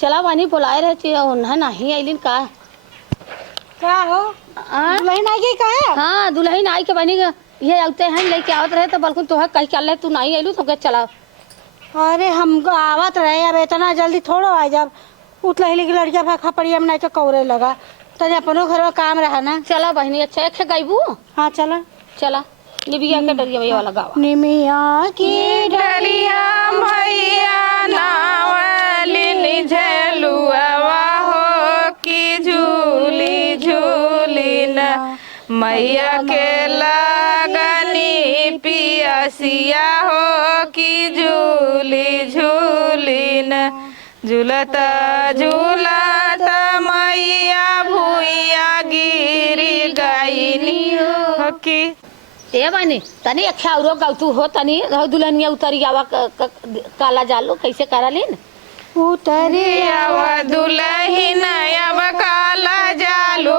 चला वानी बुलाए रहे थे उन्हें नहीं आइलिन का हो दुल्हन आई गई का है? हाँ दुल्हन आई के बनी ये आते हैं लेके आवत रहे तो बल्कि तोह कह चल तू नहीं आइलू तो चला। अरे हमको आवत रहे अब इतना जल्दी थोड़ो आ जब उतलही की लड़किया भाखा पड़ी हम नहीं तो कौरे लगा तने अपनो घर में काम रहा ना। चला बहनी अच्छा एक गायबू। हाँ चला चला निबिया के डरिया भैया वाला गावा निमिया की डरिया भैया नावली झलुआ हो की झूली झूली न मैया के लगनी पियसिया हो की झूली झूली न झूलता झूलता मैया भूया गिरी गईनी हो की ए बहनी तनी अच्छा औरो गावतू हो तनी दुल्हनिया उतरी आवा काला जालो कैसे करा लेन उतरी आवा दुल्हन अब काला जालू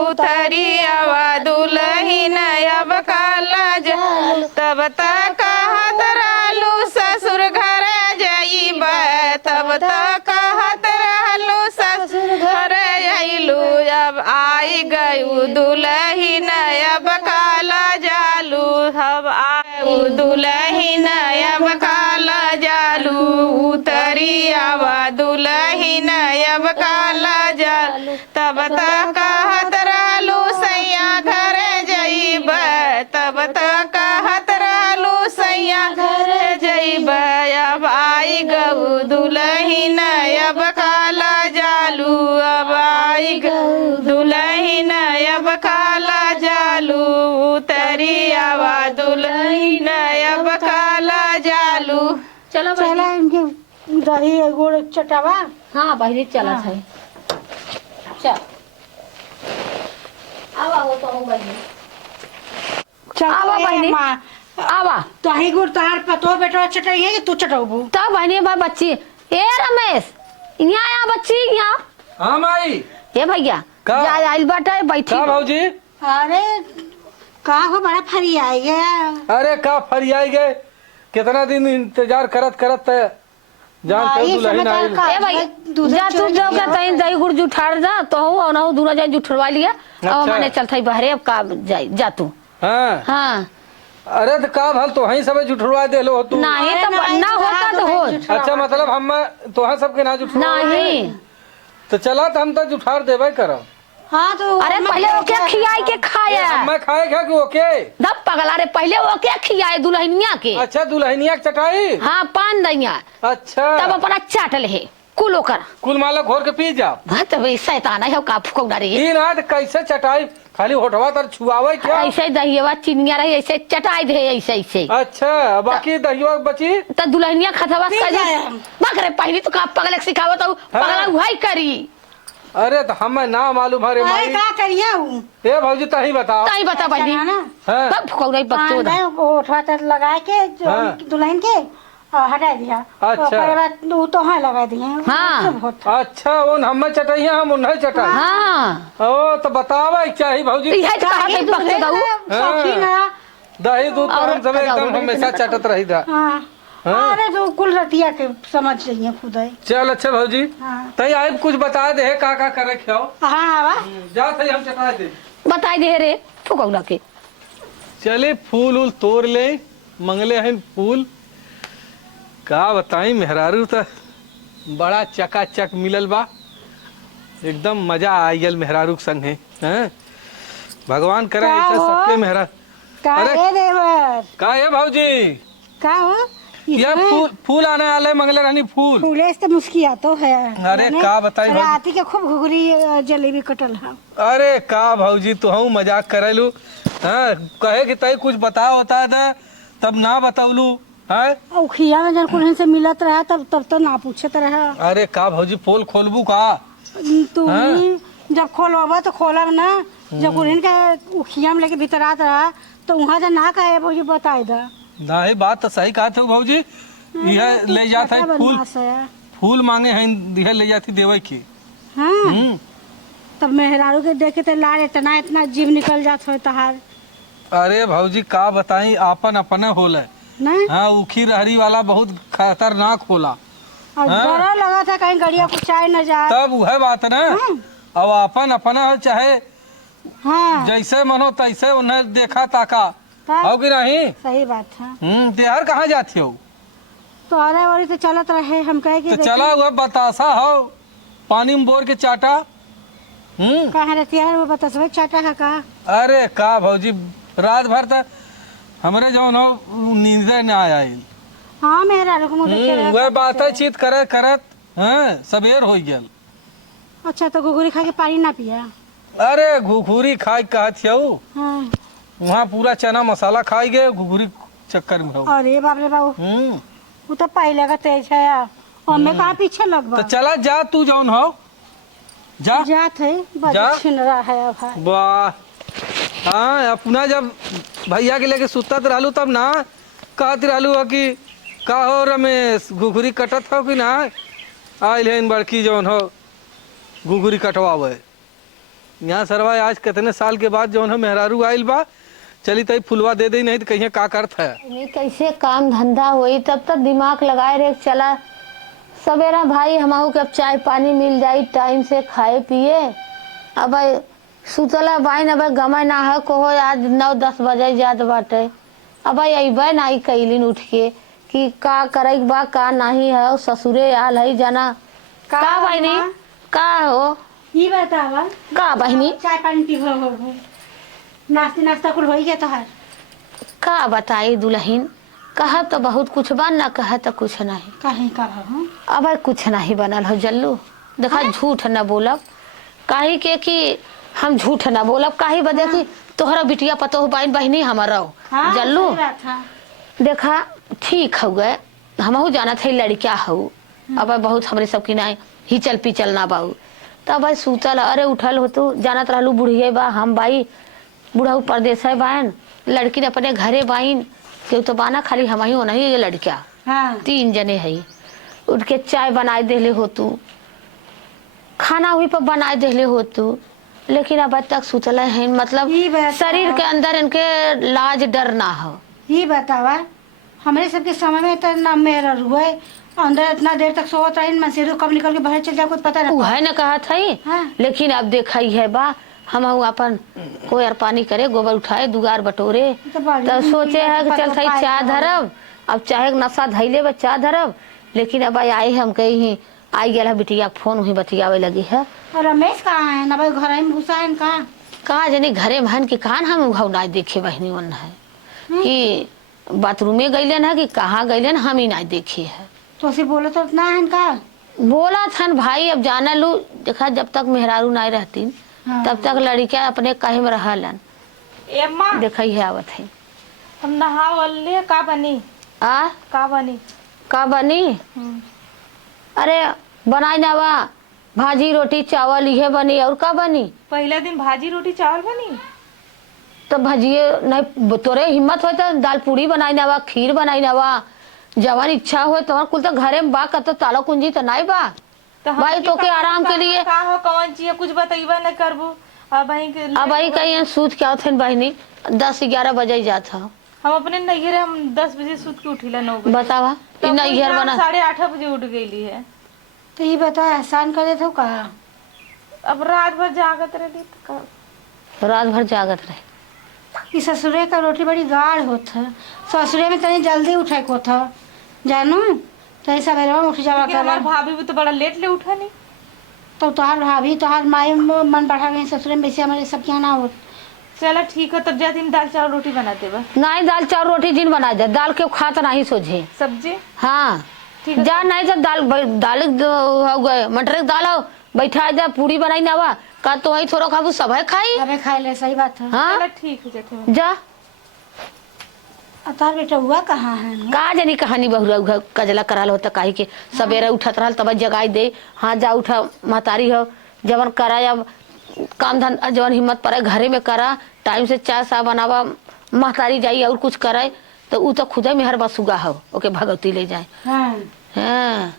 उतरी आवा दुल्हन अब काला जालू तब तक कहत रहलू ससुर घर जाइब तब तक कहत रहलू ससुर घर जाइलू अब आई गयू दुल्हन अब काला जालू अब आयु दुल्हन अब काला जालू उतरी आवा दुल्हन अब काला जालू तब तक कहत रहलू सैया घर जाइब तब तक कहत रहलू सैया घर जाइब अब आई गऊ दुल्हन अब काला जालू अब आई गऊ दुल्हन अब काला जालू उतरी आवा दुल्हन अब काला जालू। चलो चला इनके दही गोड़ चटावा। हाँ बहनी चला है चल आवा हो तो हो बहनी आवा बहनी आवा दही गुड़ तहार पतो बेटा चटाइए कि तू चटाऊ तब बहनी बा बच्ची ए रमेश यहाँ आया बच्ची यहाँ। हाँ माई ए भैया का? जा आइल बाटा बैठी का भाऊजी? अरे का हो बड़ा फरी आई गया। अरे का फरियाई गए कितना दिन इंतजार करत करत जान भाई, के दुल्हन समय आई तक का- ए भैया दूध जा तू जाओ के तई दही गुड़ जुठार जा तो हो और ना दूना जाए जुठरवा लिया अच्छा। अब माने चलता ही बहरे अब का जाए जा तू। हाँ हाँ अरे तो का भल तो वहीं सब जुठरवा दे लो तू। नहीं तो ना होता तो हो अच्छा मतलब हम तो सबके ना जुठरवा नहीं तो चला तो हम तो जुठार देवे करब। हाँ तो अरे पहले ओके खियाई के खाया मैं खाए क्या कि ओके? दब पगला रे पहले ओके खियाए दुल्हनिया के। अच्छा दुल्हनिया के चटाई। हाँ पान दैया अच्छा तब अपना चाटल है कुल ओकर कुल माला घोर के पी जा। तब शैतान है का फुकौना रे तीन हाथ कैसे चटाई खाली होठवा तर छुआवे क्या? ऐसे दहिया चिनिया रही ऐसे चटाई दे ऐसे ऐसे अच्छा बाकी दहिया बची तो दुल्हनिया खतवा पी जाए हम। बकरे पहले तो का पगल सिखावत तो पगला वही करी। अरे तो हमें ना मालूम हरे अरे माई। का करिए ए भौजी तही बताओ। ताई बता बहनी हाँ। तब फुकौना बच्चों दा उठवा तर लगा के हाँ। दुल्हन के और हटा दिया। अच्छा। ओकरे बाद वो तो हाँ लगा दिए। हाँ। सब होता। अच्छा वो हमें चटाइया हम उन्हें चटाई। हाँ ओ तो बतावे क्या ही भौजी? यह तो कहा दही था दूध बक्से दाऊ शौकीन है। दही दूध तो और हम सब एकदम हमेशा चटत रही था। हाँ हाँ। अरे तो कुल रतिया के समझ जाइए खुद ही। चल अच्छा भौजी हाँ तई आई कुछ बता दे का करे खाओ। हाँ आवा जा थई हम चटा दे। बताई दे रे फुकौना के चले फूल उल तोड़ ले मंगले हैं फूल का बताई मेहरारू तो बड़ा चकाचक मिलल बा एकदम मजा आई गल मेहरारू के संगे। हैं भगवान करे का ऐसे हो? सबके मेहरा। का अरे। रे देवर का है भौजी? का हो ये फूल आने वाले मंगले रहनी फूल। फूले से मुस्किया तो है। अरे मैंने का बताई भाई? राती के खूब घुघरी जलेबी कटल है। अरे का भौजी तो हम मजाक करेलू। हाँ कहे कि तय कुछ बता होता था तब ना बताउलू। है उखिया में जन कुल्हन से मिलत रहा तब तो ना पूछत रहा। अरे का भौजी पोल खोलबू का? तू हाँ? जब खोलवा तो खोलब ना जब कुल्हन के उखिया में लेके भीतर आत रहा तो वहाँ से ना कहे मुझे बताए दा। नहीं बात तो सही कहा था भौजी। यह ले जाता है फूल फूल मांगे हैं यह ले जाती देवे की। हाँ तब मेहरारू के देखे तो लाड़ इतना इतना जीव निकल जात हो तहार। अरे भौजी का बताई आपन अपने होले। ना हाँ उखी रहरी वाला बहुत खतरनाक होला। और हाँ। डर लगा था कहीं गड़िया कुछ आए न जाए। तब वह बात ना। अब अपन अपना चाहे हाँ जैसे मनो तैसे उन्हें देखा ताका तब हो कि नहीं। सही बात है। देहर कहाँ जाती हो? तो अरे वरी तो चलत रहे हम कहे कि तो चला हुआ बतासा हो पानी में बोर के चाटा। कहाँ रहती है वो बतसवे चाटा है का। अरे का भौजी रात भर तक हमरे जौन हो नींदे न आयल। हाँ मेरा रुक मुझे वह बात है चीत करत करत हाँ सबेर हो गया। अच्छा तो गुगुरी खा के पानी ना पिया। अरे घुघुरी खाई कहत हो हाँ वहाँ पूरा चना मसाला खाई गए घुघुरी चक्कर में हो। अरे बाप रे बाबू वो तो पहले का तेज है और मैं कहाँ पीछे तो लगवा चला जा तू जौन हो जा जात है जा। बड़ा छिन रहा है अब है। वाह हाँ अपना जब भैया के लेके सुतत रहलू तब ना कहत रहलू हो कि का हो रमेश घुघुरी कटत हो कि ना आयल है इन बड़की जौन हो घुघुरी कटवावे यहाँ सरवा आज कितने साल के बाद जौन हो मेहरारू आयल बा चली तई फुलवा दे दे नहीं तो कहीं का करत है। नहीं कैसे काम धंधा होई तब तक दिमाग लगाए रे चला सवेरा भाई हमाऊ के अब चाय पानी मिल जाई टाइम से खाए पिए। अब सुतला बाइन अब गमा ना है को आज 9-10 बजे जात बाटे। अब अबे ना कैलिन उठ के कि का करे बा का नहीं है ससुरे आल है जाना का बहनी का हो ये बतावा का बहनी चाय पानी पी हो नाश्ता कुल हो गया तोहार। का बताई दुल्हन कहा तो बहुत कुछ बन ना कहा तो कुछ नहीं। कहीं का हो अब कुछ नहीं बनल हो जल्लू देखा झूठ न बोलब काहे के कि हम झूठ न बोलब काहे बदे कि तोहरा बिटिया पतो हो बहन बहनी हमारा हाँ, जल्लू सही बात है। देखा ठीक हो गए हमहू जाना थे लड़किया हो अब बहुत हमरे सबकी ना हिचल पिचल ना बाऊ तब भाई सूतल अरे उठल हो तू जानत रहलू बुढ़िए बा हम बाई बूढ़ा परदेश है बाइन लड़की ने अपने घरे बाइन केहू तो बाना खाली हम ही होना ही ये लड़किया हाँ 3 जने है उठ के चाय बनाए देले हो तू खाना हुई पर बनाए देले हो तू लेकिन अब तक सुतल है मतलब ई बात शरीर के अंदर इनके लाज डर ना हो। ये बतावा हमारे सबके समय में तो ना मेरा हुआ अंदर इतना देर तक सोत रही मसीरू कब निकल के बाहर चल जाए कुछ पता ना। है न कहा था हाँ। लेकिन अब देखा ही है बा हम अपन कोई और पानी करे गोबर उठाए दुगार बटोरे तो बड़ी तो सोचे है कि पता चल थई पाए चाय तो धरब अब चाहे नशा धैले बा चाय धरब लेकिन अब आए हम कहीं आई गया बिटिया फोन हुई बतियावे लगी है। और रमेश कहाँ है ना भाई घर में घुसा है कहाँ कहा जनी घरे बहन के कान हम उघाव ना देखे बहनी वन है कि बाथरूमे गईले ना कि कहाँ गईले हम ही ना देखे है। तो उसे बोले तो उतना है का बोला थन भाई अब जाना लू देखा जब तक मेहरारू नहीं रहती हाँ। तब तक लड़किया अपने कहे में रहलन ए माँ देखा ही आवत है हम नहा ले का बनी आ का बनी का बनी अरे बनाई ना वा भाजी रोटी चावल ये बनी और का बनी पहला दिन भाजी रोटी चावल बनी तो भजिए नहीं तोरे हिम्मत हो तो दाल पूरी बनाई ना वा खीर बनाई ना वा जवान इच्छा हो तो कुल तो घरे में बा तो ताला कुंजी तो नहीं बा तो हम भाई तो के आराम के लिए का हो कौन चीज कुछ बतईबा न करबू अब अब कहीं सूत क्या थे बहनी 10-11 बजे जाता हम अपने नैहर हम 10 बजे सुत के उठिला 9 बजे बतावा तब नैहर बना 8:30 बजे उठ गईली है। तो ये बता एहसान करे तो कहा अब रात भर जागत रही तो का रात भर जागत रहे कि ससुरे का रोटी बड़ी गाढ़ होत है ससुरे में तनी जल्दी उठे को था जानू तनी सवेरे में उठ जावा लेकिन कर हमार भाभी भी तो बड़ा लेट ले उठा नहीं तो तोहार भाभी तोहार माई मन बढ़ा गई ससुरे में वैसे हमारे सब यहाँ ना हो। चलो ठीक है तब जाती दाल चावल रोटी बनाते बा नहीं दाल चावल रोटी जिन बना दे दाल के खाता नहीं सोझे सब्जी हाँ ठीक है। जा नहीं जब दाल दाल हो गए मटर की दाल हो बैठा जा पूरी बनाई ना वा का तो वही थोड़ा खाबू सब है खाई अबे खाए ले सही बात है। हाँ चलो ठीक है जाती जा अब तार बेटा हुआ कहाँ है का जानी कहानी बहुरा कजला कराल होता काहे के सवेरे उठत रहल तब जगाई दे हाँ जा उठा महतारी हो जवन करा अब काम धंधा जवन हिम्मत पड़े घरे में करा टाइम से चाय सा बनावा महतारी जाई और कुछ करे तो उ तो खुदे मेहर बसुगा हो ओके भगवती ले जाए हाँ हाँ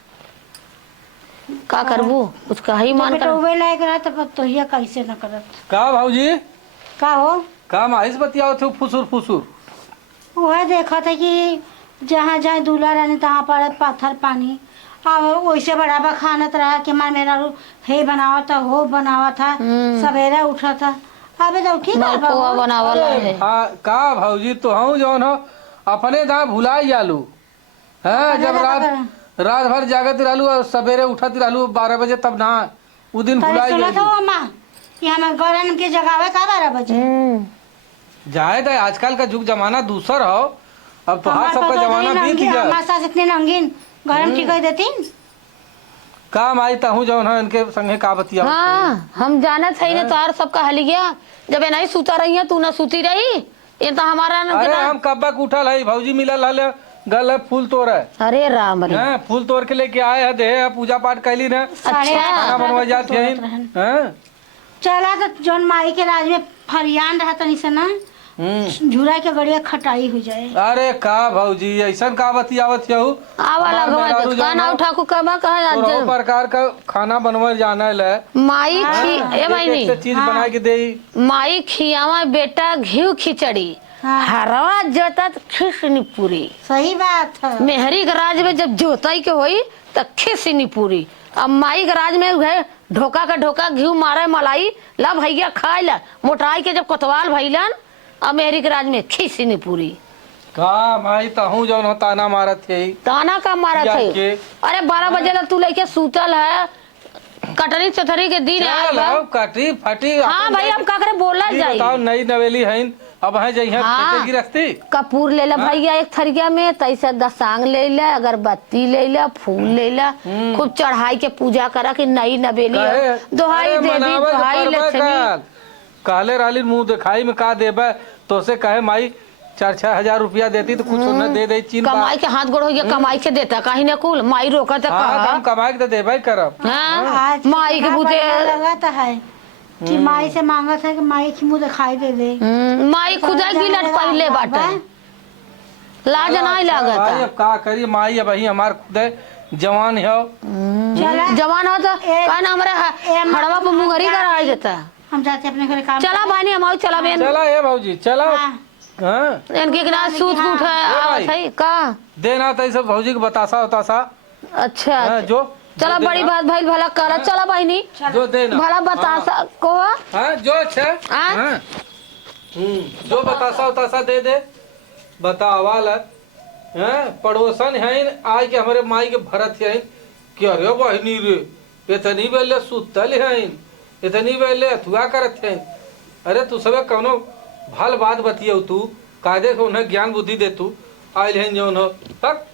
का करबू कुछ कही मान बेटा कर उबे लायक रहा तब तो ये कैसे न करत का भाऊजी का हो का माहिस बतियाओ थे फुसुर फुसुर वह देखा था कि जहाँ जहाँ दूल्हा रहने तहाँ पर पत्थर पानी अब वैसे बढ़ावा खानत रहा कि मार मेरा हे बनावा था हो बनावा था सवेरे उठा था अबे तो की मालपुआ बनावला है। हाँ का भौजी तो हूँ जौन हो अपने दाँव भुलाई जालू है। जब रात भर जागत रहलू और सवेरे उठत रहलू 12 बजे तब ना उ दिन भुलाई सुना था जालू। अम्मा कि हमें गरम के जगावे का 12 बजे जाए तो आजकल का जुग जमाना दूसर हो। अब तो हर सबका जमाना बीत गया। हमारे सास इतने नंगीन गरम की कह देती काम आई तहूँ जौन हो इनके संगे का बतिया। हाँ हम जानत है ना तोहार सबका हल गया। जब नहीं सूता रही है तू ना सूती रही ये तो हमारा ना अरे हम कब्बक उठल है भौजी मिलल हल गल है फूल तोड़ है। अरे राम रे हैं फूल तोड़ के लेके आए है दे पूजा पाठ कैली ने खाना बनवा जाती है। चला तो जौन माई के राज में फरियान रहा तनी से ना झूरा के गड़िया खटाई हो जाए। अरे का भौजी ऐसा का बतियावत यहू आवा लगवा खाना उठा को कबा कहा तो प्रकार का खाना बनवा जाना ले माई खी ए माई नहीं चीज बना के दे माई खियावा बेटा घी खिचड़ी हरवा जोतत खिसनी पूरी। सही बात है। मेहरी के राज में जब जोताई के होई त खिसनी पूरी। अब माई के राज में है ढोका का ढोका घी मारे मलाई ला भैया खाए ला मोटाई के जब कोतवाल भैलन अब मेहरी के राज में खिसनी पूरी। का माई तहूँ जौन हो ताना मारत है ताना का मारा थे। अरे 12 बजे ला तू लेके सूतल है कटरी चथरी के दिन आयल बा। कटी फटी। हाँ भाई अब का करे बोला जाई। बताओ नई नवेली है अब है जई है हाँ। गिरस्ती कपूर ले ला भैया एक थरिया में तैसे दसांग ले ला अगरबत्ती ले ला फूल ले ला खूब चढ़ाई के पूजा करा कि नई नवेली है। दोहाई देवी दोहाई लक्ष्मी काले राली मुंह दिखाई में का देबे तो से कहे माई 4-6 हजार रुपया देती तो कुछ न दे दे चीन कमाई के हाथ गोड़ हो कमाई के देता कहीं न कुल माई रोका तो हम कमाई के देबे करब। हाँ माई के बुते लगता है कि माई से मांगत है कि माई की मुंह दिखाई दे दे। माई खुदा गिलट पहले बाटे लाज नहीं लागत अब का करी माई अब ही हमार खुदे जवान है जवान हो तो कहना हमारे हड़वा पे मुंगरी कराई देता। हम जाते अपने घर काम चला बानी हम चला बेन चला ए भौजी चला। हाँ इनके ना सूत उठ आवत है का देना तो सब भौजी के बतासा उतासा। अच्छा जो चला बड़ी बात भाई भला कर चला बहनी जो देना भला बतासा को हाँ जो अच्छा हाँ जो बतासा उतासा दे दे बतावाल है पड़ोसन है आज के हमारे माई के भरत है कि अरे बहनी रे इतनी बेले सुतल है इतनी बेले अथुआ करत है। अरे तू सब कौनो भल बात बतिया तू कायदे को उन्हें ज्ञान बुद्धि दे तू आयल है जो न तक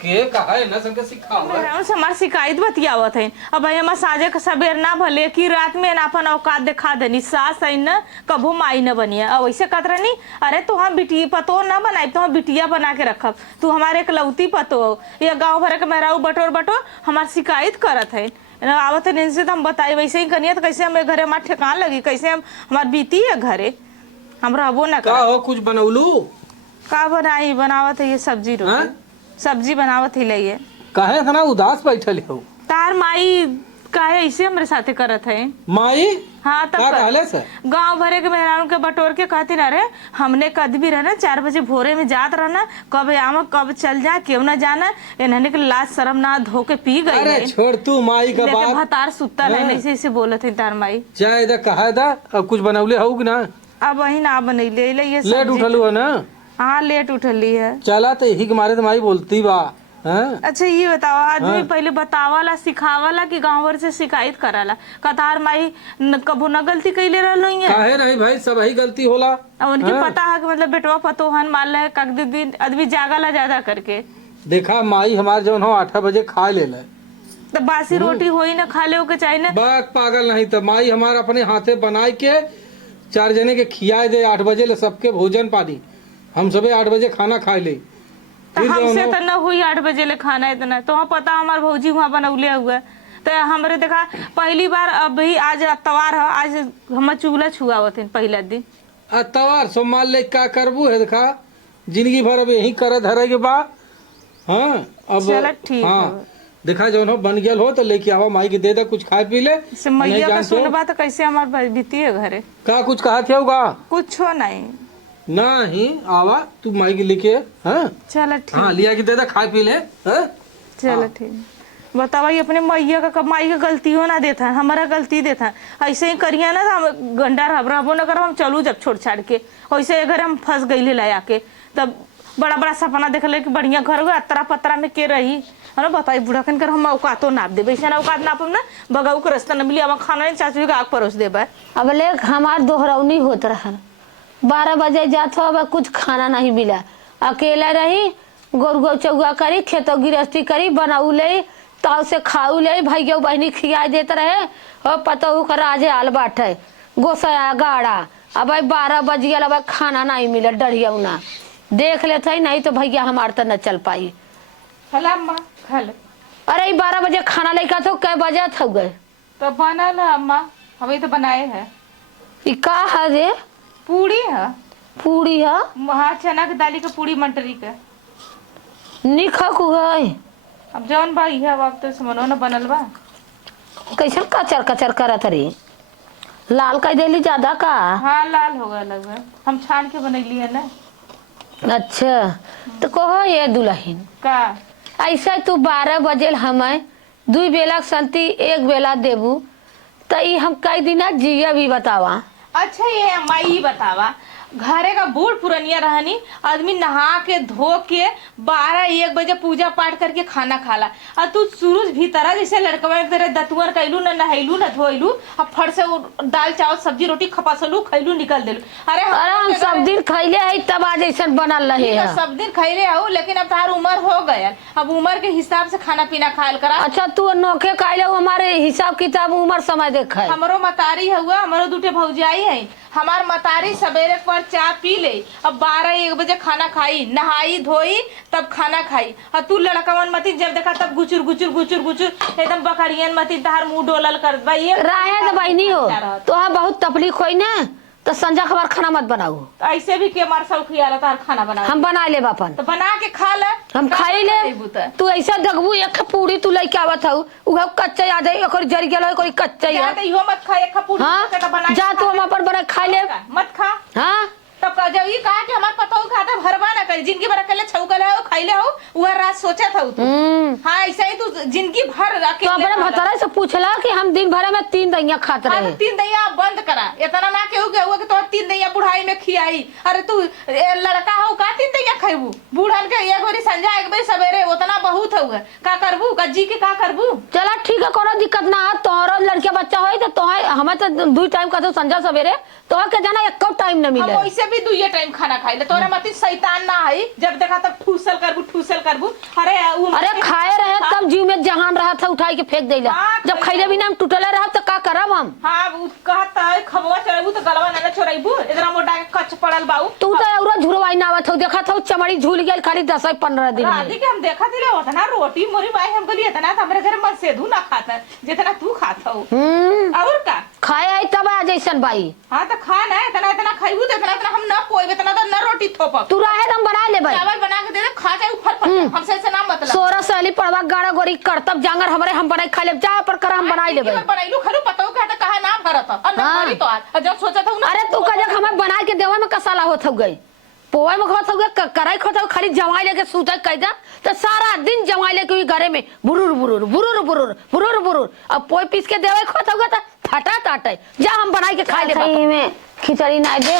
के कहा है न संके सिखावा उनसे हमार शिकायत बतियावत है। अब भाई हमार साजे का सबेर ना भले कि रात में ना अपन औकात दिखा देनी सास है न कभू माई न बनिया अब वैसे कत रही अरे तू हम बिटिया पतो ना बनाई तो हम बिटिया बना के रखब तू हमारे एक लौती पतो या गाँव भर के मेहराऊ बटोर हमार शिकायत करत है आवत है इनसे तो हम बताई वैसे ही करिए तो कैसे हमें घरे हमार ठेकान लगी कैसे हम हमार बीती है घरे हम रहबो ना का हो कुछ बनौलू का बनाई बनावत है ये सब्जी रोटी सब्जी बनावत ही लइए काहे इतना उदास बैठल हो तार माई काहे ऐसे हमरे साथे करत है माई हाँ का कहले से गांव भरे के मेहरानों के बटोर के कहती ना रे हमने कद भी रहना 4 बजे भोरे में जात रहना कब आम कब चल जा क्यों ना जाना इन्हने के लाज शर्म ना धो के पी गई अरे छोड़ तू माई का बात भतार सुत्ता है ऐसे ऐसे बोलत है तार माई चाहे इधर कहा था अब कुछ बनौले हो कि ना अब वही ना बनैले ये लेट उठलू है ना हाँ लेट उठली है चला तो यही के मारे तो माई बोलती बा हाँ? अच्छा ये बताओ आदमी पहले बतावाला सिखावाला कि गाँव भर से शिकायत कराला कतार माई कबू न गलती कैले रहलो काहे नहीं भाई सब ही गलती होला उनके पता है कि मतलब बेटवा पतोहन मान ले कक दिन आदमी जागला ज्यादा करके देखा माई हमारे जौन हो 8 बजे खा ले तो बासी रोटी होई ना खा ले के चाहिए ना बाग पागल नहीं तो माई हमारे अपने हाथे बनाए के 4 जने के खियाए दे 8 बजे ले सबके भोजन पानी हम सबे 8 बजे खाना खाए ले तो हमसे तो न हुई 8 बजे ले खाना इतना तो वहाँ पता हमारे भौजी वहाँ बनौले हुआ तो हमारे देखा पहली बार अभी आज तवार है आज हम चूल्हा छुआ होते पहला दिन तवार सोमवार ले का करबू है देखा जिंदगी भर अब यही कर धरे के बा हाँ अब ठीक हाँ देखा जो हो बन गया हो तो लेके आओ माई के दे दे कुछ खाए पी ले मैया का सुनबा तो कैसे हमारे बीती है घरे का कुछ कहा थे होगा कुछ नहीं नहीं आवा तू माई के लेके हाँ चल ठीक हाँ लिया के दे दे खाए पी ले हाँ चलो ठीक। बतावा ये अपने मैया का कमाई का गलती हो ना देता है, हमारा गलती देता है। ऐसे ही करिए ना तो हम गंडा रहबो ना करब, हम चलू जब छोड़ छाड़ के। वैसे अगर हम फंस गई लाया के तब बड़ा बड़ा सपना देख ले कि बढ़िया घर हुआ अतरा पतरा में के रही है ना। बताई बुढ़ा कन कर हम औकातो नाप दे, वैसे ना औकात नाप ना बगाऊ के रास्ता न मिली, हम खाना नहीं चाचू के आग परोस दे। अब ले हमार दोहरौनी होत रहा, 12 बजे जात हो, अब कुछ खाना नहीं मिला, अकेला रही, गोर गोर चौगा करी, खेतों गिरस्ती करी, बनाऊ ले ताव से खाऊ ले, भैया बहनी खिया देते रहे और पतहू का राजे आल बाटे गोसया गाड़ा। अब भाई 12 बज गया, अब खाना नहीं मिला, डरिया ना देख लेते ही नहीं तो भैया हमार तो न चल पाई। अम्मा खा ले। अरे 12 बजे खाना लेकर तो कै बजे थक गए तो बना ला अम्मा, अभी तो बनाए है। ई का है रे? पूड़ी है। पूड़ी है? हाँ चना की दाली का पूड़ी मटरी का निखक है। अब जौन बा इहे अब तो समनो न बनल बा। कैसन कचर कचर करत रे? लाल कर देली ज्यादा का? हाँ लाल हो गया लगभग, हम छान के बनैली है ना। अच्छा तो कहो ये दुल्हन का ऐसा तू 12 बजे हमें 2 बेला संती 1 बेला देबू तो ई हम कई दिन जिया भी बतावा। अच्छा ये अम्मा ही बतावा, घरे का बूढ़ पुरनिया रहनी, आदमी नहा के धो के 12-1 बजे पूजा पाठ करके खाना खाला, और तू सूरज भीतर जैसे लड़कवा तेरे दतुअर कैलू न नहैलू न धोइलू, अब फट से दाल चावल सब्जी रोटी खपासलू खैलू निकल देलू। अरे हम सब दिन खैले है तब आज ऐसा बनल रहे है। सब दिन खैले हो, लेकिन अब तार उम्र हो गया, अब उम्र के हिसाब से खाना पीना खायल करा। अच्छा तू नोखे खाइले हमारे हिसाब किताब उम्र समय देख है। हमरो मतारी हुआ, हमरो दूटे भौजाई है, हमार मतारी सवेरे पर चाय पी ले, अब 12-1 बजे खाना खाई, नहाई धोई तब खाना खाई। और तू लड़कवन मती जब देखा तब गुचुर गुचुर गुचुर गुचुर एकदम बकरियन मती तार मुंह डोलल कर भाई राहे तो बहनी हो तो बहुत तकलीफ होई ना तो संजा खबर खाना मत बनाऊ। ऐसे भी के मार सब खियाला तार खाना बना हम बना ले बापन तो बना के खा ले, हम खाई ले। तू ऐसा देखबू एक पूरी तू लेके आवत हऊ उहा कच्चा याद है, ओकर जर गेल कोई कच्चा या है। तो इहो मत खा, एक पूरी के तो बना जा तू हम अपन बना खा ले मत खा। हां तब जब ये कहा कि हमार पतो खाता भरवा ना कर, जिंदगी भर अकेले छौकल है खैले हो वह रात सोचत हो तू। हाँ ऐसा ही तू जिंदगी भर तो अपने भतरा से पूछला कि हम दिन भर में 3 दैया खाते रहे। 3 दैया बंद करा, इतना ना केहू के हुआ कि तो 3 दैया बुढ़ाई में खियाई। अरे तू लड़का हो का 3 दैया खैबू, बूढ़न के एक बारी संजा एक बारी सवेरे उतना बहुत हुआ का करबू, का जी के का करबू। चला ठीक है कोनो दिक्कत ना है, तोहरा लड़का बच्चा होई तो तोहे हमें तो 2 टाइम का तो संजा सवेरे तोह के जाना एक टाइम न मिले। हम वैसे भी 2 टाइम खाना खाई ले, तोरा मत शैतान ना है, जब देखा तब ठूसल करबू। अरे खाए रहे तब जीव में जहान रहा था उठाई के फेंक देला, जब खैले भी ना हम टूटले रहा तो का करब हम। हां कहता है खबवा चढ़बू तो गलवा ना चोराइबू, इतना मोटा के कच पड़ल बाऊ। तू तो औरा झुरवाई ना आवत हो, देखा था चमड़ी झूल गेल खाली 10-15 दिन में। राधी के हम देखा थे उतना रोटी मोरी बाई हम कहली इतना तो हमरे घर में सेधू ना खाता जितना तू खाता हो। और का खाए आई तब आ जैसन भाई। हां तो खा ना, इतना खाइबू तो इतना हम ना पोई, इतना तो ना रोटी थोप। तू रहे हम बना ले भाई, चावल बना के दे दे, खा जाए ऊपर पर, हमसे ऐसे ना मतलब। 16 साली पड़वा गाड़ा गोरी करतब जांगर हमरे हम बनाई खा ले, जा पर कर हम बनाई ले भाई। बनाइलू खरू पतो कहता कहा ना भरत और ना भरी तो आज जब सोचा था ना। अरे तू कह जा हमें बना के देवा में कसाला होत हो गई, पोए में खत हो गया, कराई खत हो, खाली जमाई लेके सूता कैदा तो सारा दिन जमाई लेके घरे में बुरुर बुरुर बुरुर बुरुर बुरुर बुरुर, अब पोए पीस के देवे खत हो गया फटा ताटे, जा हम बनाई के खा ले। सही में खिचड़ी ना दे,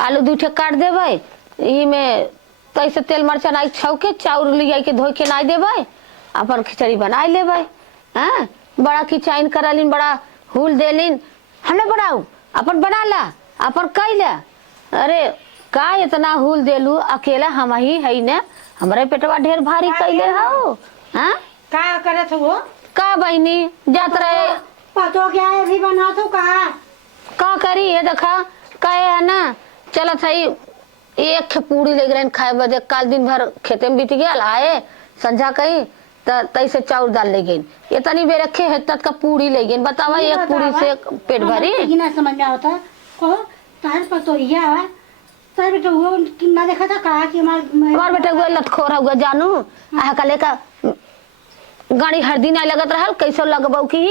आलू 2 ठे काट देबै, ई में तैसे तेल मरचा नाई छौके चाउर लिया के धोई के नाई देबै, अपन खिचड़ी बनाई लेबै। हां बड़ा खिचाइन करलिन, बड़ा हुल देलिन, हमें बनाऊ अपन बना ला अपन कैला। अरे का इतना हुल देलू, अकेला हम ही है ना, हमारे पेटवा ढेर भारी कैले हो। हां का करत हो का बहनी जात रहे पतो क्या है भी बना तो का करी ये देखा कहे है ना चलत है एक पूरी ले गए खाए बदे, काल दिन भर खेते में बीत गया, आए संझा कही तैसे चाउर दाल ले गई, इतनी बेर रखे है तक का पूरी ले गई। बतावा एक पूरी से पेट भरी ना समझ में आता को तार पतोहिया तार बेटा हुआ ना देखा था कहा कि हमार बेटा हुआ लतखोर हुआ जानू आ कले का गाड़ी हर दिन आई लगत रहल कैसे लगबौ की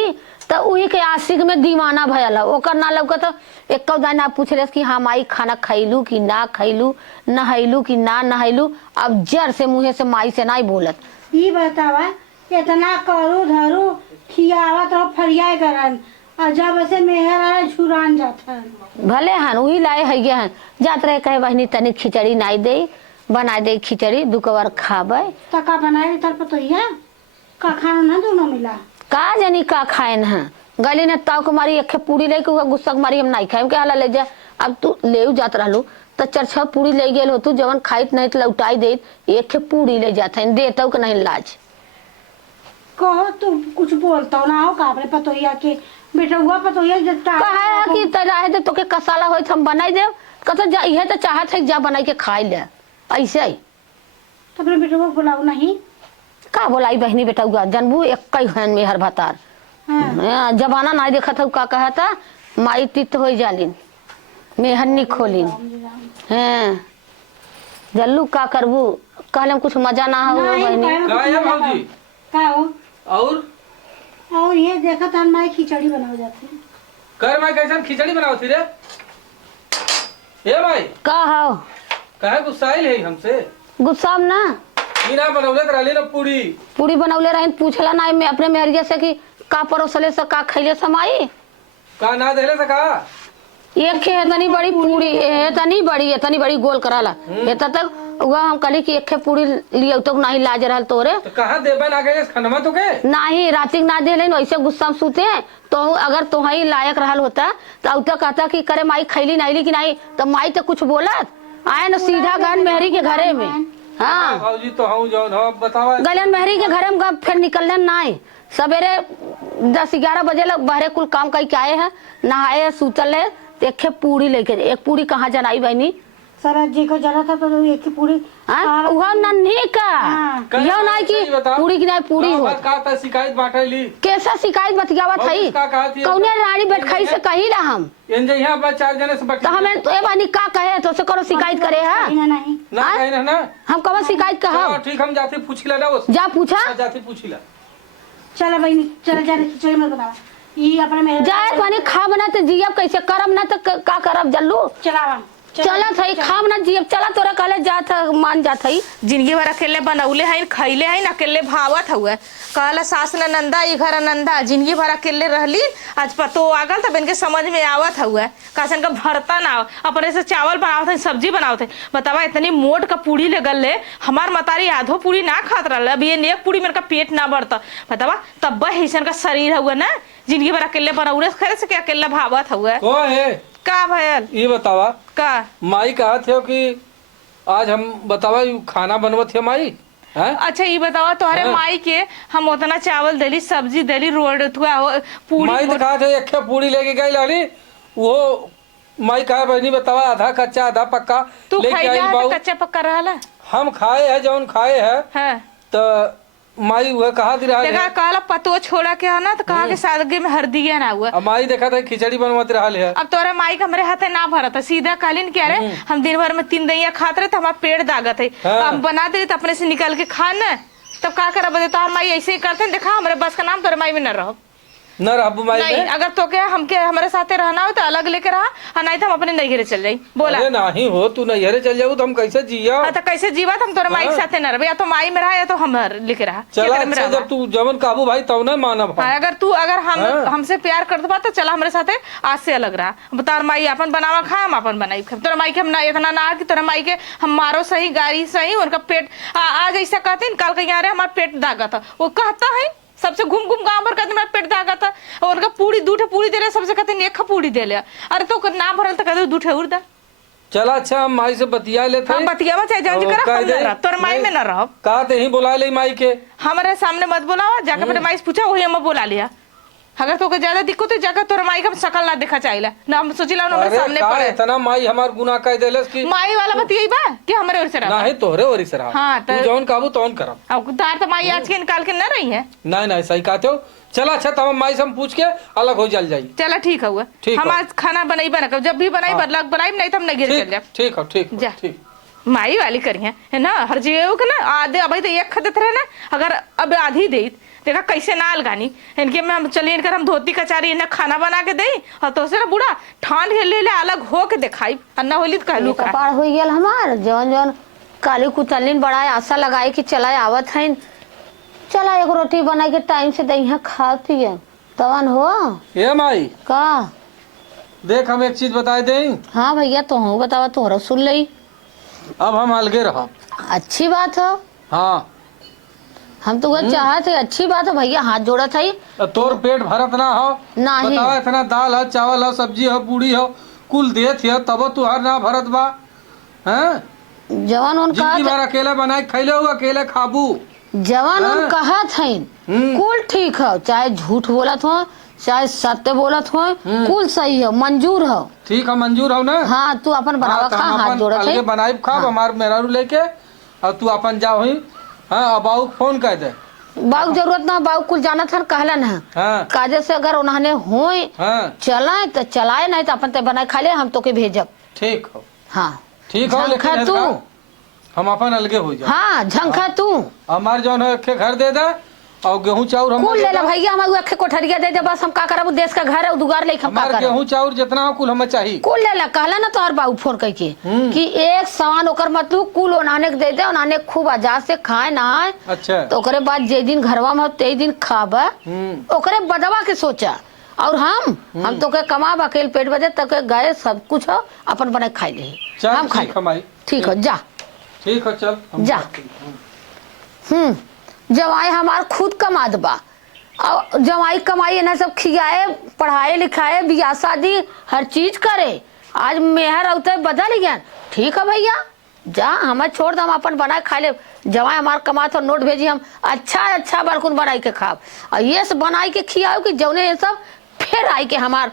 तो उही के आशिक में दीवाना भयल ओकर ना लौका तो एक दाना पूछले कि हाँ माई खाना खैलू कि ना खैलू, नहैलू कि ना नहैलू, अब जर से मुँहे से माई से नहीं बोलत। ये बतावा इतना करू धरू खियावत रहो फरियाए करन और जब ऐसे मेहर आए छुरान जाता भले हन वही लाए है हन जात रहे कहे बहनी तनी खिचड़ी नाई दे बना दे खिचड़ी दुकवर खाबे तका बनाए तर पतोहिया का खाना ना दोनों मिला का जानी का खाए न गली ने ताव के मारी एक पूरी लेके गुस्सा के मारी हम नहीं खाए के हाला ले जा अब तू ले जात रहलू तो 4-6 पूरी ले गेल हो तू जवन खाइत नहीं तो लौटाई दे एक पूरी ले जात है देता के नहीं लाज कहो तू कुछ बोलता ना हो का अपने पतोहिया के बेटा हुआ पतोहिया जता कहा है कि तराहे दे तोके कसाला होई हम बनाई दे कत जा इहे तो चाहत है जा बनाई के खाई ले ऐसे ही तो अपने बेटा को बुलाओ नहीं का बोलाई बहनी बेटा हुआ जनबू एक हन में हर भतार हाँ। जमाना नहीं देखा था का कहा था माई तित हो जालिन मेहन्नी खोलिन हैं जल्लू का करबू कहले कुछ मजा ना हो नहीं, बहनी का है भाजी का हो और ये देखा था माई खिचड़ी बनाओ जाती कर मैं कैसन खिचड़ी बनाओ थी रे ए भाई का हो काहे गुस्साइल है हमसे गुस्सा में ना ई ना बनौले रहली ना पूरी पूरी बनौले रही पूछला ना मैं अपने मेहरिया से कि का परोसले से का खैले समाई का ना देले से का एक खे इतनी बड़ी पूरी इतनी बड़ी गोल कराला इतना तक वह हम कली की एक खे पूरी लिए तो नहीं लाज रहल तोरे तो कहां देबे ना गए खनवा तो के नहीं रातिक ना दे लेन वैसे गुस्सा में सूते तो अगर तुम्हारी लायक रहल होता तो तो कहता कि करे माई खैली नहीं कि नहीं तो माई तो कुछ बोलत आए न सीधा गन मेहरी के घरे में हाँ भाजी तो हूं जौन हो बतावा गलन मेहरी के घरे में फिर निकलने नहीं सवेरे 10-11 बजे लग बहरे कुल काम करके आए हैं नहाए सूतल है एक पूरी लेके एक पूरी कहाँ जनाई बहनी सर जी को जरा था तो एक ही पूरी वह नन्ही का यह नहीं कि पूरी की नहीं पूरी हो का त शिकायत बाटली कैसा शिकायत बतियावत है कौने रानी बैठखाई से कही ला हम इन जे यहां पर 4 जने से बैठ तो हमें तो ए बानी का कहे तो से करो शिकायत करे है नहीं ना कहे ना हम कब शिकायत कहा ठीक हम जाते पूछिला ना उस जा पूछा जाते पूछिला चलो बहनी चल जा खिचड़ी मत बना ये अपने मेहर जाए पानी खा बना तो जियब कैसे करब ना तो का करब जल्लू चलावा चला था खाम ना जियब चला तोरा कहले जात मान जात है जिंदगी भर अकेले बनौले हैं खैले हैं अकेले भावत हुए कहला सास न नंदा ई घर नंदा जिंदगी भर अकेले रहली आज पतो आगल तब इनके समझ में आवत हुए कासन का भरता ना अपने से चावल बनावत है सब्जी बनावत है बतावा इतनी मोट का पूड़ी ले गल ले हमार मतारी आधो पूड़ी ना खात रहा अब ये एक पूड़ी मेरे का पेट ना बढ़ता बतावा तब हिसन का शरीर हुआ ना जिंदगी भर अकेले बनौले खैर से अकेला भावत हुए को है का भयल ये बतावा का माई कहा थे कि आज हम बतावा खाना बनवत है माई है अच्छा ये बताओ तुम्हारे माई के हम उतना चावल देली सब्जी देली रोड पूरी माई तो कहा थे एक पूरी लेके गई लाली वो माई कहा बहनी बतावा आधा कच्चा आधा पक्का तू लेके आई खैला बाऊ कच्चा पक्का रहला हम खाए है जौन खाए है तो माई वह कहा दी रहा देखा कहला पतो छोड़ा के आना तो कहा के सादगी में हर दिया ना हुआ अब माई देखा था खिचड़ी बनवाते रहा है अब तोरा माई का हमारे हाथे ना भरा था सीधा कालीन क्या रे हम दिन भर में 3 दैया खाते रहे तो हमारा पेट दागत है हम बना दे तो अपने से निकल के खा न तब का करा बदे तो माई ऐसे ही करते देखा हमारे बस का नाम तोरे माई में न रहो न रहबू माई नहीं अगर तो क्या हमके हमारे साथे रहना हो तो अलग लेके रहा नहीं तो हम अपने नैहरे चल जाई बोला अरे नहीं हो तू नैहरे चल जाऊ तो हम कैसे जिया तो कैसे जीवा हम तोरे माई के साथे न रहे या तो माई में रहा या तो हम लेके रहा चला अच्छा जब तू जवन काबू भाई तब ना माना अगर हम हमसे प्यार करते बा तो चला हमारे साथे आज से अलग रहा बता माई अपन बनावा खा हम अपन बनाई तोरा माई के हम इतना ना कि तोरा माई के हम मारो सही गाड़ी सही उनका पेट आज ऐसा कहते कल कहीं आ रहे हमारा पेट दागा था वो कहता है सबसे घूम घूम गांव भर कहते मेरा पेट दागा था और उनका पूरी दूठे पूरी दे रहे सबसे कहते एक पूरी दे ले अरे तो ना भरल तो कहते दूठे उड़ चला अच्छा हम माई से बतिया लेते हम बतिया चाहे जाओ करा हम न रह तोर माई में न रह कहा ते ही बुला ले माई के हमारे सामने मत बुलाओ जाकर मेरे माई से पूछा वही हम बुला लिया अगर तो ज्यादा दिक्कत है जाकर तोर माई का शकल ना देखा चाहिए ना हम सोचिला हमारे सामने पड़े इतना माई हमार गुनाह कह देलस कि माई वाला बतियाई बा कि हमरे ओर से रहा नहीं तोहरे ओरी से रहा हाँ तू जौन काबू तौन करम अब तार तो माई आज के निकाल के न रही है नहीं नहीं सही कहते हो चला अच्छा तब हम माई से हम पूछ के अलग हो जल जाई चला ठीक है हुआ हम आज खाना बनाई बना जब भी बनाई बदलाग बनाई नहीं तो हम नहीं गिर चल जाए ठीक है ठीक जा ठीक माई वाली करी है ना हर जीव के ना आधे अब तो एक खदत रहे ना अगर अब आधी दे देखा कैसे ना अलगानी इनके में हम चलिए इनकर हम धोती कचारी इन्हें खाना बना के दे और तो से ना बूढ़ा ठान ले ले अलग हो के दिखाई अन्ना होली तो कहलू का कपार हो गया हमार जौन जौन काली कुतलिन बड़ा आशा लगाए कि चलाए आवत है चला एक रोटी बना के टाइम से दही खा पिए तवन हो ए माई का। देख हम एक चीज बताए दें, हाँ भैया तो हूँ बतावा तोहरा सुन लई। अब हम अलगे रह। अच्छी बात हो, हाँ हम तो वह चाहते अच्छी बात है भैया, हाथ जोड़ा था। तोर पेट भरत ना हो, नहीं। बतावा इतना दाल हो, चावल हो, सब्जी हो, पूड़ी हो, कुल देत हो, तब तुहार ना भरत बा। हैं जवान उन जिंदगी कहा भर अकेले बनाए खैले हो, अकेले खाबू। जवान उन हाँ। कहा था कुल ठीक है, चाहे झूठ बोलत हो चाहे सत्य बोलत हो, कुल सही हो, मंजूर हो। ठीक है, मंजूर हो ना। हाँ तू अपन बनावा खा, हाथ जोड़ा अलगे था। बनाई खा हमार मेहरारू लेके, और तू अपन जा हुई। हाँ अब आओ फोन कर दे। बाऊ जरूरत ना, बाऊ कुल जाना था कहलन है हाँ काजे से अगर उन्होंने हो हाँ चलाए तो चलाए, नहीं तो अपन ते बनाए खा ले, हम तो के भेजब। ठीक हो, हाँ ठीक हो, झंखा लेकिन तू। ऐसा हम अपन अलगे हो जाए। हाँ झंखा तू हमार जौन है एक घर दे दे, और गेहूं चाउर हम कुल ले ला भैया, हमारे एक कोठरिया दे दे बस, हम का करब, देश का घर है दुगार लेके हम का हमार करब। गेहूं चाउर जितना हो कुल हमें चाहिए। कुल ले ला कहला ना तोहर बाबू फोन करके कि एक सामान ओकर मतलब कुल ओनाने के दे दे, ओनाने खूब आजाद से खाए नहाए, अच्छा तो ओकरे बाद जे दिन घरवा में हो ते दिन खाबा, ओकरे बदवा के सोचा। और हम तो के कमाब अकेले पेट बजे तक गए सब कुछ हो अपन बने खाई ले, चल हम खाई। ठीक हमारी, ठीक हो जा ठीक हो, चल हम जा। खाते हैं। जवाई हमार खुद कमा दबा, और जवाई कमाई ना सब खियाए पढ़ाए लिखाए बियाह शादी हर चीज करे। आज मेहर औते बदल गया, ठीक है भैया जा, हमें छोड़ दम अपन बनाए खा ले। जवाई हमार कमा तो नोट भेजी, हम अच्छा बरकुन बनाई के खाब, और ये सब बनाई के खियाओ कि जौने ये सब फिर आई के हमार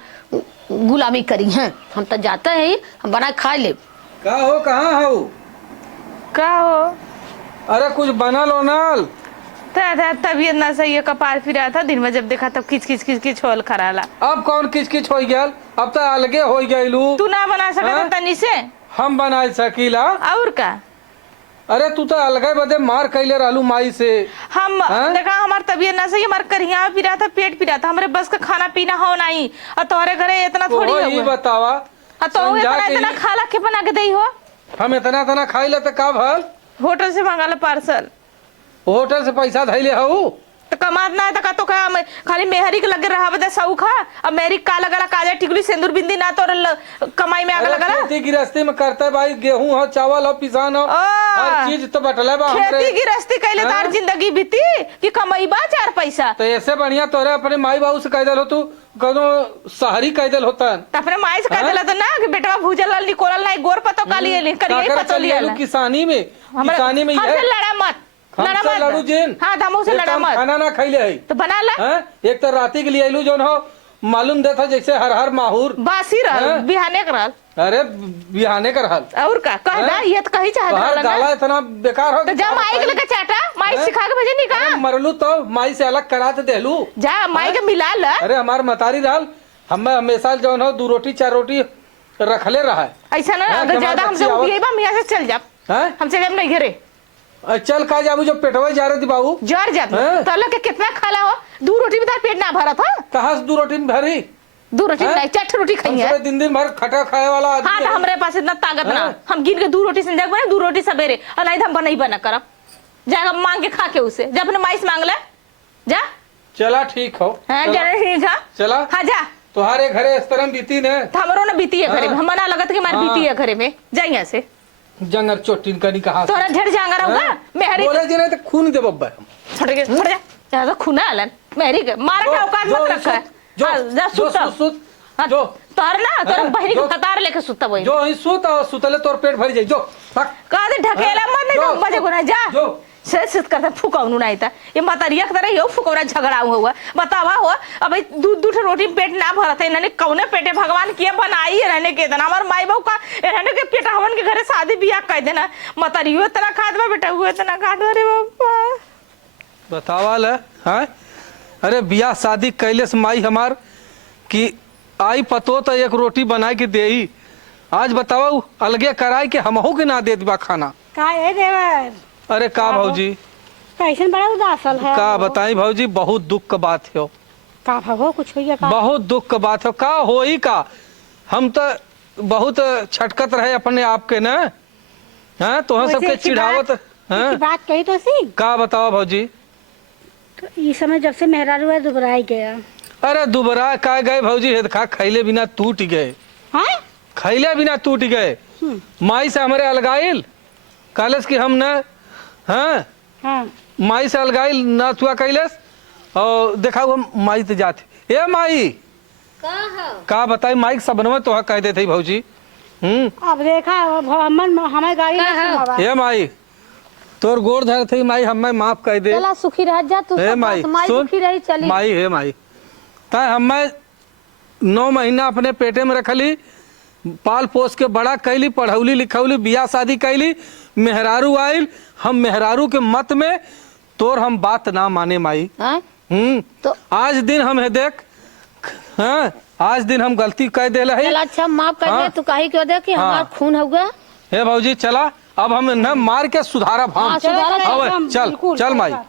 गुलामी करी हैं। हम तो जाते हैं, हम बनाए खा ले। का हो, कहाँ हो? का हो अरे कुछ बनल ओनल? तबीयत ना सही है, कपार फिरा था दिन में, जब देखा तब किच किच किच किच होल खराला। अब कौन किच किच हो गया? अब तो अलगे हो गयलू। तू ना बना सकता तनी से, हम बना सकीला? और का? अरे तू तो अलगे बदे मार कैले रहलू माई से। हम देखा हमार तबीयत ना सही, हमार करिया पिरा था, पेट पिरा था, हमारे बस का खाना पीना हो नहीं, और तुम्हारे घरे इतना थोड़ी ये होगा। बतावा, तो इतना खाला के बना के दई हो? हम इतना खाई ले तो का भल? होटल से मंगा लो पार्सल। होटल से पैसा धैले हो तो कमात ना है तो का तो का खाली मेहरी के लगे रहा बदे सौखा, अब मेहरी का लगला काजा टिकली सिंदूर बिंदी ना तो कमाई में आग लगला। खेती गृहस्थी में करते भाई, गेहूं हो, चावल हो, पिसान हो, हर चीज तो बटले बा हमरे। खेती गृहस्थी कैले तार जिंदगी बीती कि कमाई बा चार पैसा। तो ऐसे बढ़िया तोरे अपने माई बाबू से कह दल हो, तू कदो शहरी कह दल होता। तो अपने माई से कह देला तो ना कि बेटवा भूजल निकोलल नहीं, गोर पतो का लिए करिए पतो लिया किसानी में, किसानी में हमसे लड़ा मत, लड़ा मत लड़ू जिन। हाँ हमो से लड़ा मत, खाना ना खैले है तो बना ला। एक तो राती के लिए आइलू जोन हो, मालूम देता जैसे हर माहूर बासी रहल बिहाने करल। अरे बिहाने कर हाल और का कहना ये तो कही चाहत रहल गाला ना, इतना बेकार हो। तो जा माई के लेके चाटा, माई सिखा के भेजे नहीं का? मरलू तो माई से अलग करा ते देलू। जा माई के मिला ला। अरे हमार मतारी रहल, हमें हमेशा जौन हो 2 रोटी 4 रोटी रखले रहा है। ऐसा ना अगर ज्यादा हमसे उठिए बा मियां से चल जा, हम चले हम नहीं घरे। चल का जाबू, जो पेटवा जा रही थी बाबू जर जात तो के कितना खाला हो, 2 रोटी में तार पेट ना भरत हो? कहाँ से 2 रोटी में भरी? 2 रोटी नहीं 4 रोटी खाई है। दिन भर खटा खाए वाला आदमी हाँ तो है। हमारे पास इतना ताकत ना, हम गिन के 2 रोटी संजग बने, 2 रोटी सवेरे, और नहीं तो हम बनाई बना करब। जाकर मांग के खा के उसे, जब अपने माई से मांग ले जा। चला ठीक हो, जाने ठीक है, चला। हाँ जा, तुम्हारे घरे इस तरह बीती ने, हमरो ना बीती है घरे में, हम मना लगत कि हमारी बीती है घरे में। जा यहाँ से, जंगर चोटिन कनी कहा तोरा झड़ जांगा रहूंगा मेहरी बोले जी नहीं तो खून दे बब्बा हम। छोड़ जा, यहाँ तो खूना आलन मेहरी के मारा का औकात मत रखा है। जा सुत जो तार ना तोर बहनी के कतार लेके सुता वही जो ही सुत और सुतले तोर पेट भर जाई। जो का दे ढकेला मत नहीं तो बजे गुना जा जो से करता फुकाउनु नहीं था ये मतरिया के तरह यो फुकौरा झगड़ा हुआ बतावा हो। अब दूध रोटी पेट ना भरत है इन्होंने कौने पेटे भगवान किया बनाई रहने के देना हमारे माई बाबू का रहने के पेटा हवन के घरे शादी बियाह कह देना मतरियो इतना खाद बा बेटा हुआ इतना खाद रे बाबा बतावा ले। हाँ अरे बियाह शादी कैले से माई हमार कि आई पतो तो एक रोटी बनाए के दे ही। आज बताओ अलगे कराए के हमहू के ना दे दिबा खाना। का है देवर? अरे का भौजी कैसन बड़ा उदासल है? का बताई भौजी बहुत दुख का बात है। का भगो कुछ हुई का? बहुत दुख का बात है। का होई का हम तो बहुत छटकत रहे अपने आप के ना। हाँ तो सबके चिढ़ावत। हाँ बात कही तो सी का बताओ भौजी। तो इस समय जब से मेहरारू है दुबरा ही गया। अरे दुबरा का गए भौजी, हेद खा खैले बिना टूट गए, हाँ खैले बिना टूट गए। माई से हमारे अलगाइल कॉलेज की हम न, हाँ हाँ माई से अलगाइल न तुआ कैलस और देखा वो माई तो जाते ए माई का बताई माई के सबनवा तो कह देते भौजी। अब देखा हमन हमारे गाड़ी में सुनावा। ए माई तोर गोड़ धर थे माई, हमें माफ कर दे। चला सुखी रह जा तू, हे सब माई बात माई सुन, सुखी रही चली। माई हे माई तय हमें 9 महीना अपने पेटे में रखली, पाल पोस के बड़ा कैली, पढ़ौली लिखौली, बियाह शादी कैली, मेहरारू आइल, हम मेहरारू के मत में तोर हम बात ना माने माई। हाँ? तो आज दिन हम है देख, हाँ आज दिन हम गलती कर दे है। चल अच्छा माफ कर दे, हाँ? तू कही क्यों दे कि हाँ। हमारा खून हो गया। हे भौजी चला अब हम न मार के सुधारा हाँ, सुधारा हम एकदम, चल बिल्कुल, चल माई। ऐसा।